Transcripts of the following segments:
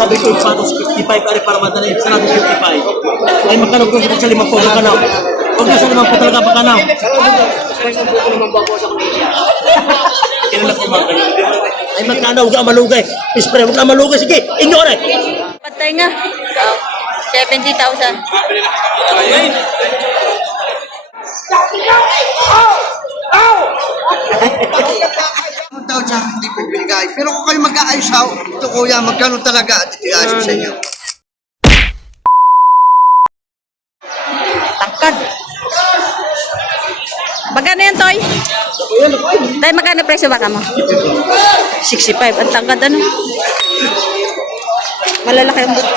Sabi ko, patos 55 ari para madali. Sinabi 55. Ay magkano ko sa 5 magkano? Huwag na sa 5 talaga magkano? Kinalak ko mga ganyan. Ay magkano, huwag na malugay. Ispray, huwag na malugay. Sige, ignore. Patay nga. 70,000. Ano daw siya, hindi ko binigay. Pero kung kayo mag-aayos ha, ito kuya, magkano talaga at ito i-ayos sa inyo. Tangkad. Magkano yan, Toy? Dahil magkano presyo baka mo? 65. Ang tangkad ano? Malalaki ang buto.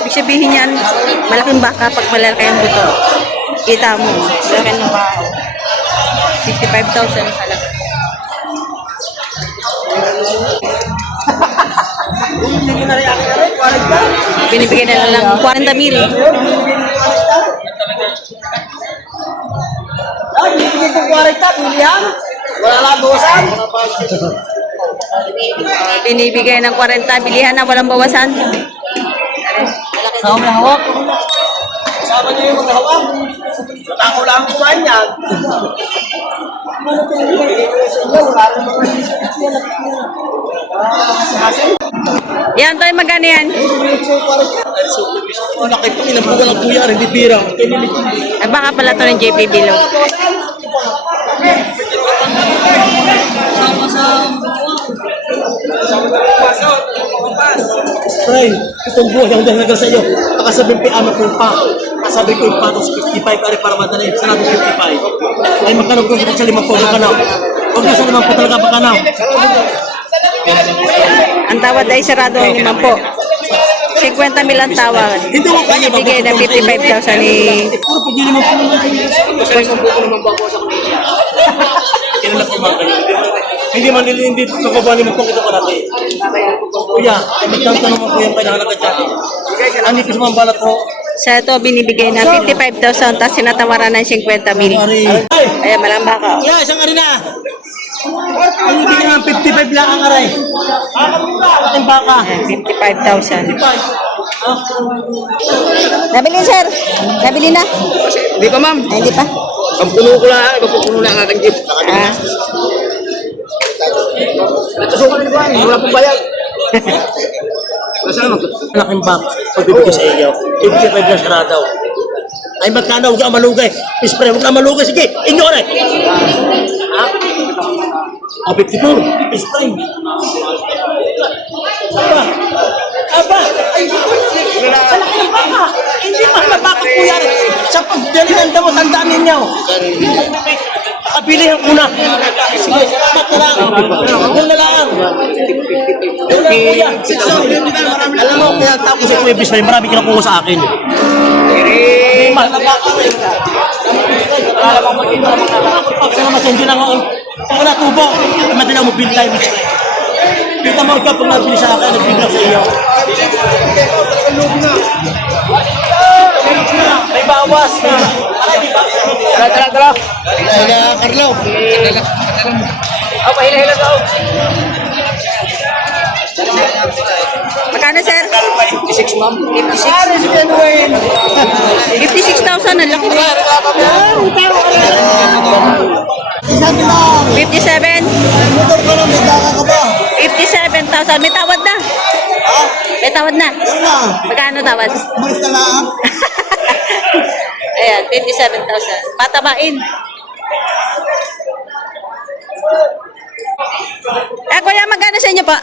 Ibig sabihin yan, malaking baka pag malalaki ang buto. Kita mo, malaki ng bao. 65,000 halaga. Binibigyan na lang 40 mil. Binibigay ng 40, bilihan na walang bawasan. Sama na hawak. Kasama niyo yung maghawak. Matako lang kumain yan. Yan, Toy, magkano yan? Laki po, inabugan ang kuya, hindi pira. Ay, baka pala to ng JP Bilo. Try, itong buhay ang dahil nagal sa iyo. Nakasabi ko anak ko pa. Nakasabi ko patos 55 ari para madali. Sinabi 55. Ay magkano ko sa 5 magkano? Huwag na sa 5 talaga magkano? Ang tawad ay sarado ang 5 po. 50 mil ang tawad. Hindi mo kanya Binibigay ng 55,000 ni... Puro pagili mo po kinalak ko mga ganyan. Hindi man hindi nakabali mo po kita kalaki. Kuya, magtanong mo po yung kailangan ka dyan. Ang nipis mo ang balat ko. Sa ito, binibigay ng 55,000 tapos sinatawaran ng 50 mil. Ayan, malang baka. Kuya, isang arena. Ang ibigay ng 55 lang ang aray. Ang baka. Ayan, 55,000. 55. Nabili, sir? Nabili na? Hindi pa ma'am. Ay, hindi pa. Ang puno ko lang, ipapupuno lang ang aking gift. Ah. Nagkasukan na ba? Wala pong bayad. Masama ko. Malaking bak. Pagbibigay sa iyo. 55 lang siya daw. Ay magkano, huwag na malugay. Ispray, huwag na malugay. Sige, ignore. Ha? Ah, 54. Ispray. Aba. Ay, malaki ng baka. Hindi pa na baka kuya. Sa pagdalihan mo, tandaan ninyo. Pilihan ko na. Sige, mat na lang. Yung na lang. Yung na kuya. Alam mo, kaya tapos si Kuya Bismay, marami kinakuha sa akin. Mahal na baka rin. Alam mo, magkita mo na lang. Pag sa naman, hindi lang ako. Kung wala tubo, madali ako magbili tayo. Kita mo ikaw, pag nabili sa akin, nagbigla sa iyo. May bawas na. Tara. Hila, Carlo. Hila daw. Magkano, sir? 56 ma'am. 56,000 ang laki. 57? 57,000. May tawad na. May tawad na. Magkano tawad? Ayan, 57,000. Patabain. Kuya, magkano sa inyo pa?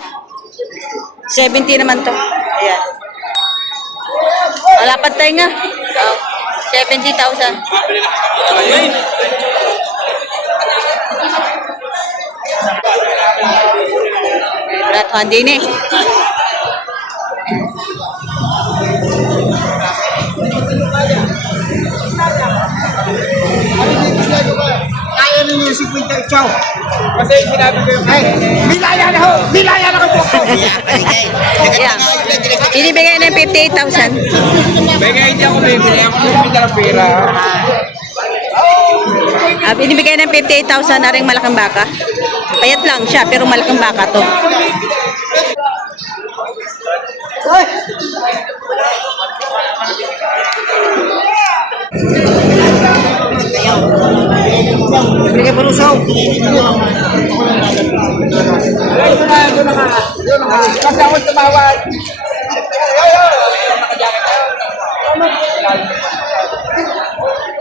70 naman to. Ayan. Wala pa tayo nga. 70,000. Berat handi nih. Kaya ninyo yung 50 ikaw. Kasi sinabi ko yung nilaya na ho! Nilaya na ko po! Ayan. Binibigay ng 58,000. Bigay hindi ako bibili. Ako bibili ng pera. Binibigay ng 58,000 na rin malaking baka. Payat lang siya pero malaking baka to. Bili kayo palusaw. Kasi ako tumawag.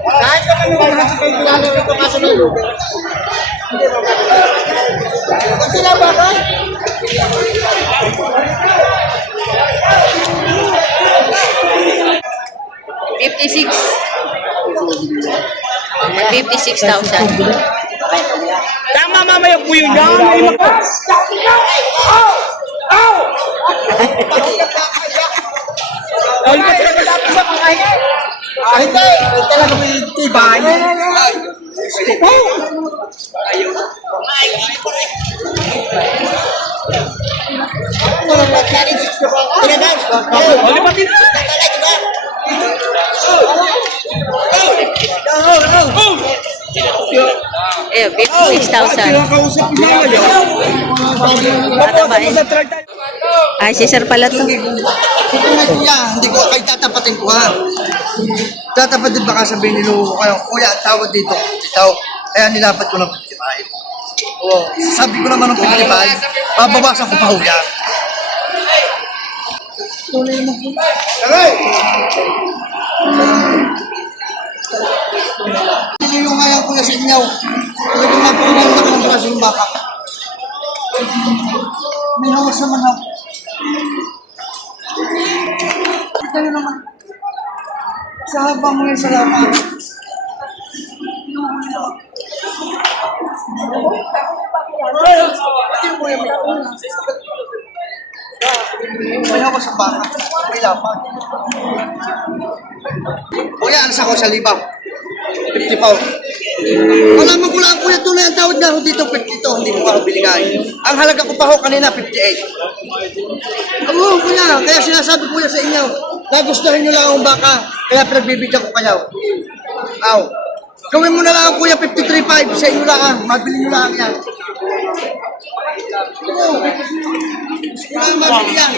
Kahit ka man naman kasi kayo kilala rito kaso na lugar. Ba't sila ba ka? $56,000. 56,000. Tama mamaya po yun yan. Ay, maka. Ay, ba't sila malapit sa pangkain? Hindi. Talaga may tibay. O, lipatin. Eh, 56,000. Kinakausap niya ngayon. Matabain. Ay, si sir pala to. Kuya, hindi ko kayo tatapatin ko ha. Tatapatin baka sabihin niluho ko kayo, kuya, tawad dito. Ikaw, kaya nilapat ko ng 55. Oo. Sabi ko naman ng 55, babawasan ko pa huya. Aray! Hindi yung ngayon kuya sa inyo. Talagang mapunan na ng braso yung baka. May hawas naman ako. Kayo naman. Sa habang mo yung salamat. May hawas ang baka. May lapat. Kuya, alas ako sa libaw. 50 pound. Malaman ko lang kuya, tunay ang tawad na ako dito, 52. Hindi ko pa ako binigay. Ang halaga ko pa ako kanina, 58. Oo, kuya. Kaya sinasabi kuya sa inyo, nagustuhin nyo lang akong baka, kaya pinagbibigyan ko kayo. Aw. Gawin mo na lang kuya, 53.5 sa inyo lang. Mabili nyo lang yan. Oo. Wala mabili yan.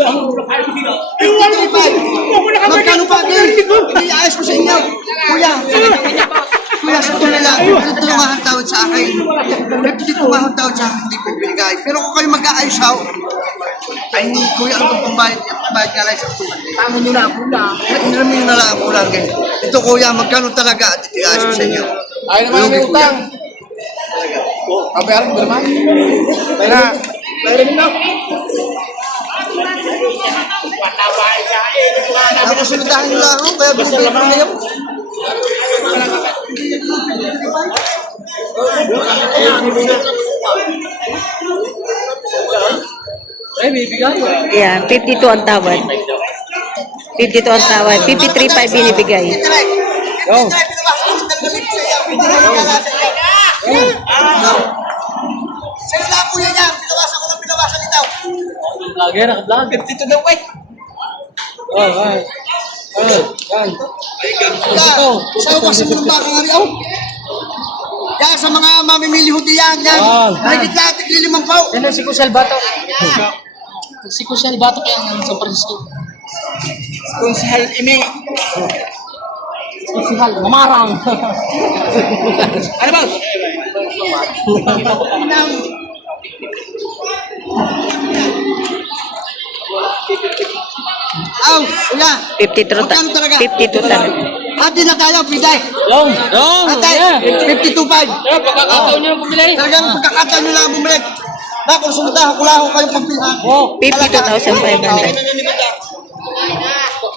53.5. Magkano pa kayo? Iayos ko sa inyo. Kuya. Kuya, sa ito nila, 52 nga ang tawad sa akin. 52 nga ang tawad sa akin, hindi ko ibigay. Pero kung kayo mag-aayos ako, ay kuya, ang pambayad niya, pambayad nga lang sa tuwan. Tama nyo na ako lang. Inrami nyo na lang ako lang. Ito kuya, magkano talaga at iayos ko sa inyo. Ay naman may utang. Kabayaran mo naman? Bayaran mo na. Ako sundahan nyo lang ako, kaya binibigay ko ngayon. Yan, 52 ang tawad. 52 ang tawad. 53,500 binibigay. Sa'yo lang kuya niya, pinawasan ko ng pinawasan ito. Lagi, naka-vlog. 52 daw eh. Ay. Yan. Sa uwas sa mga baka nga rin. Yan, sa mga mamimili ho diyan. Yan. Mahigit lahat, tigli-5 po. Yan ang si Kusel Bato. Si Kusel Bato kaya ang San Francisco. Konsehal Imi. Kusel, mamarang. Ano ba? Aw, kuya. 52 Magkano talaga? 52 talaga. Ate na tayo, Piday. Long. Ate, 52.5. Pagkakataon niyo bumili. Talagang pagkakataon nyo lang bumili. Na, kung sumundahan ko lang ako kayong pagpilhan. 52,500.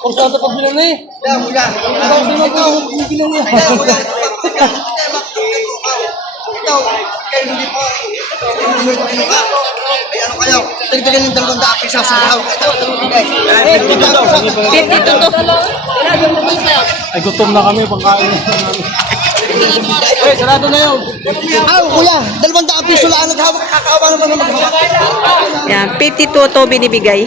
Kung saan ito pagbili na eh. Kaya, kuya. Ikaw, kaya, kuya. Ikaw, kayo hindi po. Ano ka? Ay, ano kayo? Tignan yung 200 piso sa lahaw. Ito, 52 to. Ay, gutom na kami pagkain. Eh, sarado na yun. Aw, kuya, 200 piso lang naghawak. Kakaawa naman na maghawak. Yan, 52 to binibigay.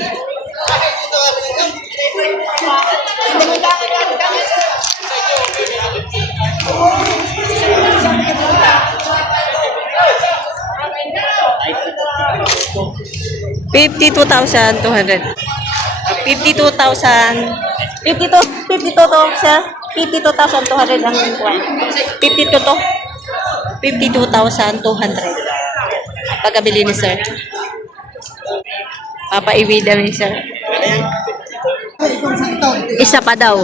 52,200. 52 to siya. 52,200 ang kuwan. 52 to. 52,200. Pagkabili ni sir. Papaiwi daw ni sir. Isa pa daw.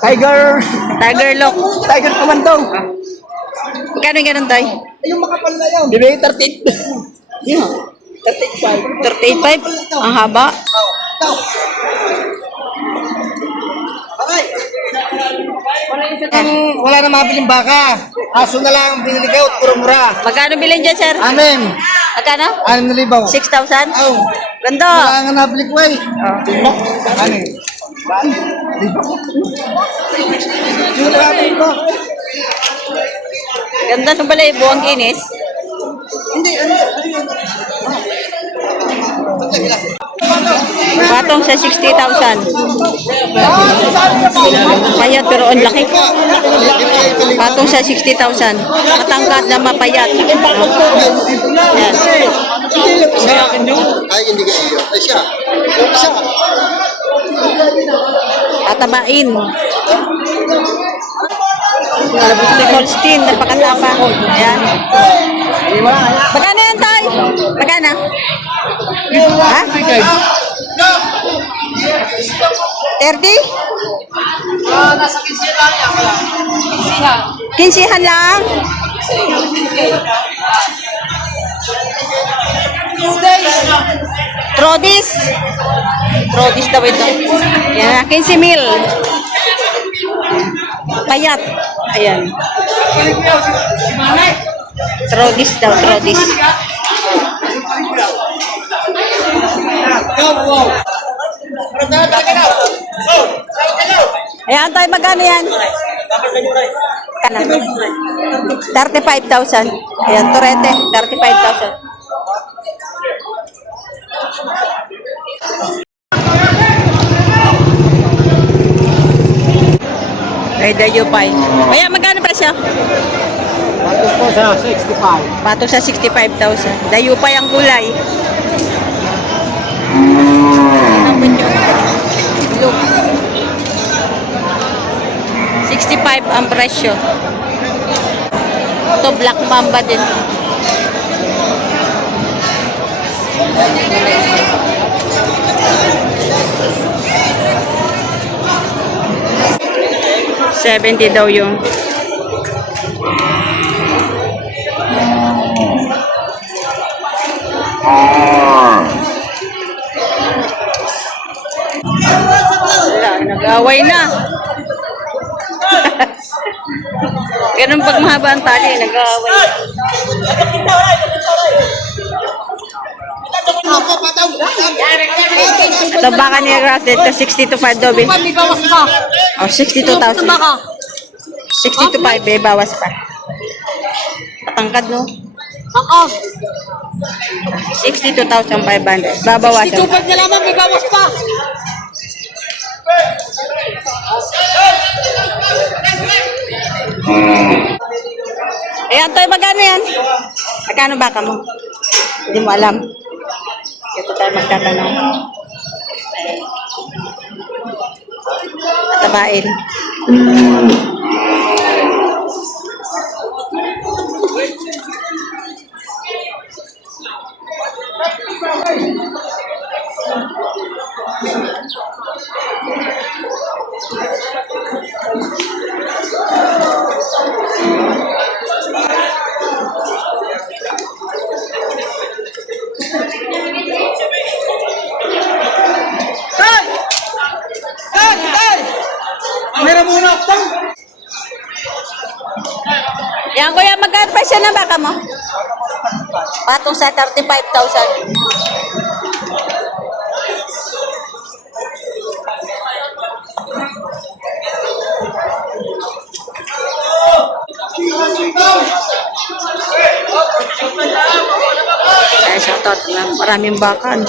Tiger! Tiger lock. Tiger Commando! Magkano yung ganun tayo? Yung makapal na yan. Bibigay 38. Yeah. 38.5. 38.5? Ang haba. Wala na mabiling baka. Aso na lang binili kayo at puro mura. Magkano bilhin dyan, sir? Anim. Magkano? 6,000. 6,000? Oh. Ganda. Wala nga nabili ko eh. Anim. Yung nabili ko. Ganda ng balay, buwang ginis. Hindi, ano yun? Patong sa 60,000. Payat pero ang laki. Patong sa 60,000. Matangkad na mapayat. Yan. Ay, hindi ka iyo. Ay, siya. Siya. Tatabain. Si Holstein, napakatapa. Ayan. Magkano yan, Tay? Magkano? Ha? 30? Nasa 15 lang yan. 15 lang? Trodis. Trodis daw ito. Yan, 15 mil. Payat. Ayan. Trodis daw, Trodis. Ayan, tayo magkano yan? 35,000. Ayan, Torete, 35,000. Ay, dayo pa eh. Kaya magkano presyo? Patos po sa 65. Pato sa 65,000. Dayo pa yung kulay. Look. 65 ang presyo. Ito black mamba din. $70 daw yung wala, nag-away na. Ganun pag mahaba ang tali, nag-away. Ito baka ni Ras, ito 62.5 dobi. Oh, 62,000. 62.5 eh, bawas pa. Patangkad no? Oo. 62,500. Babawasan. 62 na lamang, may bawas pa. Eh, Antoy, magkano yan? Magkano baka mo? Hindi mo alam. Ito tayo magtatanong. Tabain. Meron muna ako. Yan, kuya, magkano pa siya na baka mo? Patong sa 35,000. Ay, shoutout na maraming bakan.